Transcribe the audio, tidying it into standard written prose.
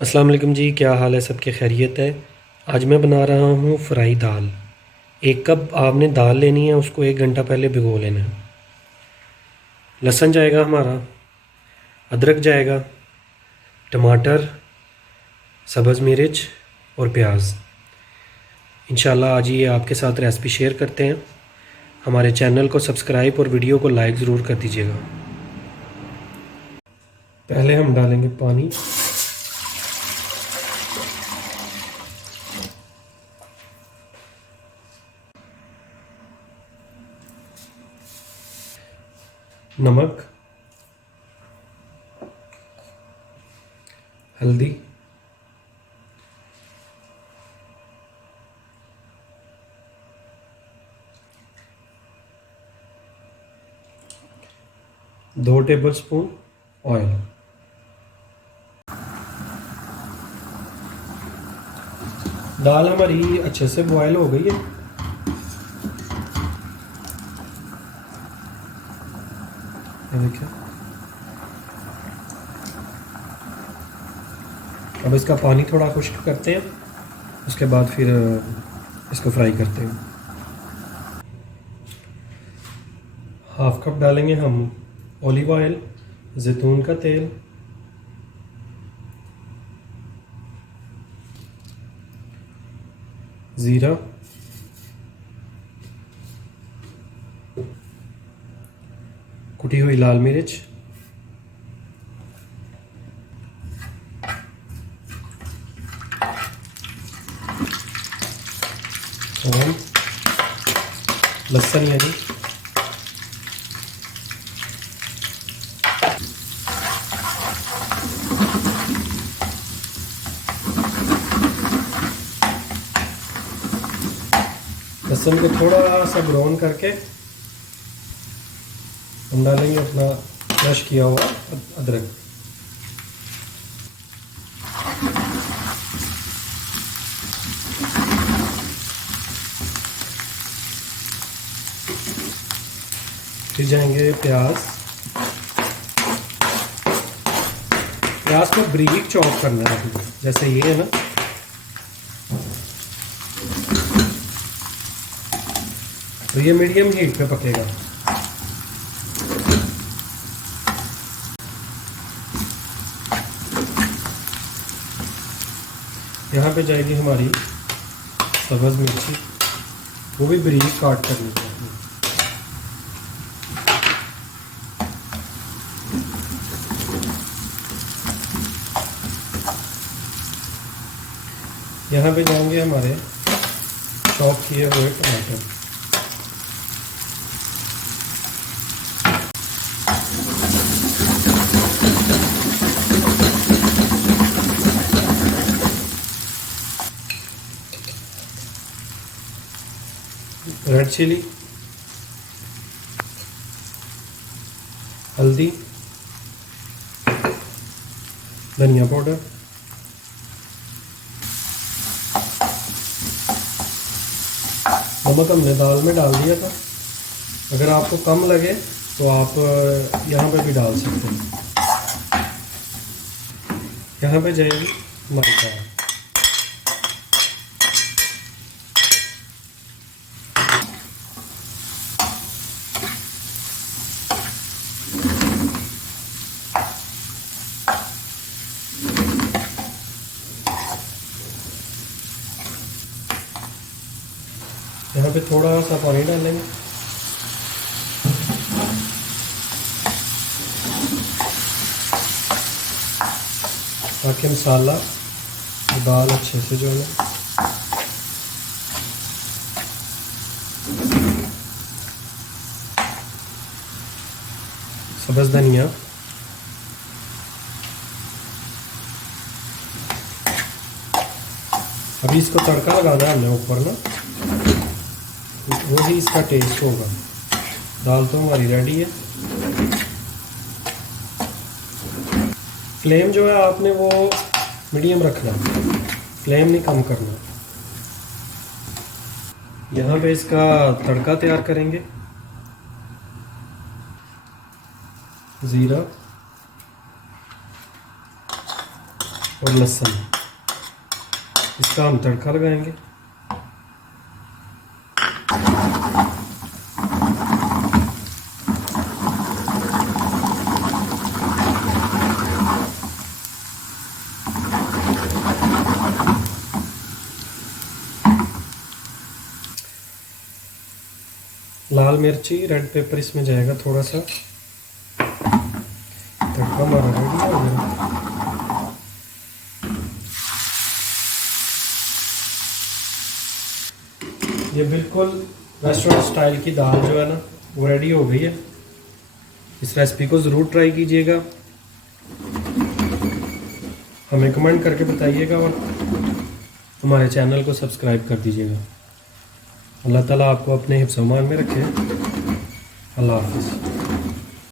अस्सलाम वालेकुम जी, क्या हाल है? सबके खैरियत है। आज मैं बना रहा हूँ फ्राई दाल। 1 कप आपने दाल लेनी है, उसको 1 घंटा पहले भिगो लेना है। लहसुन जाएगा हमारा, अदरक जाएगा, टमाटर, सब्ज़ मिर्च और प्याज। इंशाल्लाह आज ये आपके साथ रेसिपी शेयर करते हैं। हमारे चैनल को सब्सक्राइब और वीडियो को लाइक ज़रूर कर दीजिएगा। पहले हम डालेंगे पानी। नमक, हल्दी, दो टेबलस्पून ऑयल। दाल हमारी अच्छे से बॉयल हो गई है। ये देखिए, अब इसका पानी थोड़ा खुश्क करते हैं, उसके बाद फिर इसको फ्राई करते हैं। हाफ कप डालेंगे हम ऑलिव ऑयल, जैतून का तेल, ज़ीरा, कुटी हुई लाल मिर्च, और लहसुन यानी लहसुन को थोड़ा सा ब्राउन करके हम डालेंगे अपना क्रश किया हुआ अदरक। फिर जाएंगे प्याज। प्याज को बारीक चॉप करना है, जैसे ये है ना। तो ये मीडियम हीट पे पकेगा। यहाँ पे जाएगी हमारी सब्ज़ मिर्ची, वो भी बारीक काट करनी चाहिए। यहाँ पे जाएंगे हमारे चॉप किए हुए टमाटर। रेड चिली, हल्दी, धनिया पाउडर, नमक हमने दाल में डाल दिया था। अगर आपको कम लगे तो आप यहाँ पे भी डाल सकते हैं। यहाँ पे जाएगी हमारी दाल। यहाँ पे थोड़ा सा पानी डालेंगे। ताकि मसाला दाल अच्छे से जो है सब्ज़ धनिया, अभी इसको तड़का लगाना है हमने ऊपर ना, वही इसका टेस्ट होगा। दाल तो हमारी रेडी है। फ्लेम जो है आपने वो मीडियम रखना, फ्लेम नहीं कम करना। यहाँ पे इसका तड़का तैयार करेंगे। ज़ीरा, और लहसुन, इसका हम तड़का लगाएंगे। लाल मिर्ची, रेड पेपर इसमें जाएगा थोड़ा सा। तड़का हमारा रेडी हो गया। ये बिल्कुल रेस्टोरेंट स्टाइल की दाल जो है ना वो रेडी हो गई है। इस रेसिपी को ज़रूर ट्राई कीजिएगा, हमें कमेंट करके बताइएगा और हमारे चैनल को सब्सक्राइब कर दीजिएगा। अल्लाह ताला आपको अपने हिफ्ज़-ओ-मान में रखे। अल्लाह हाफ़िज़।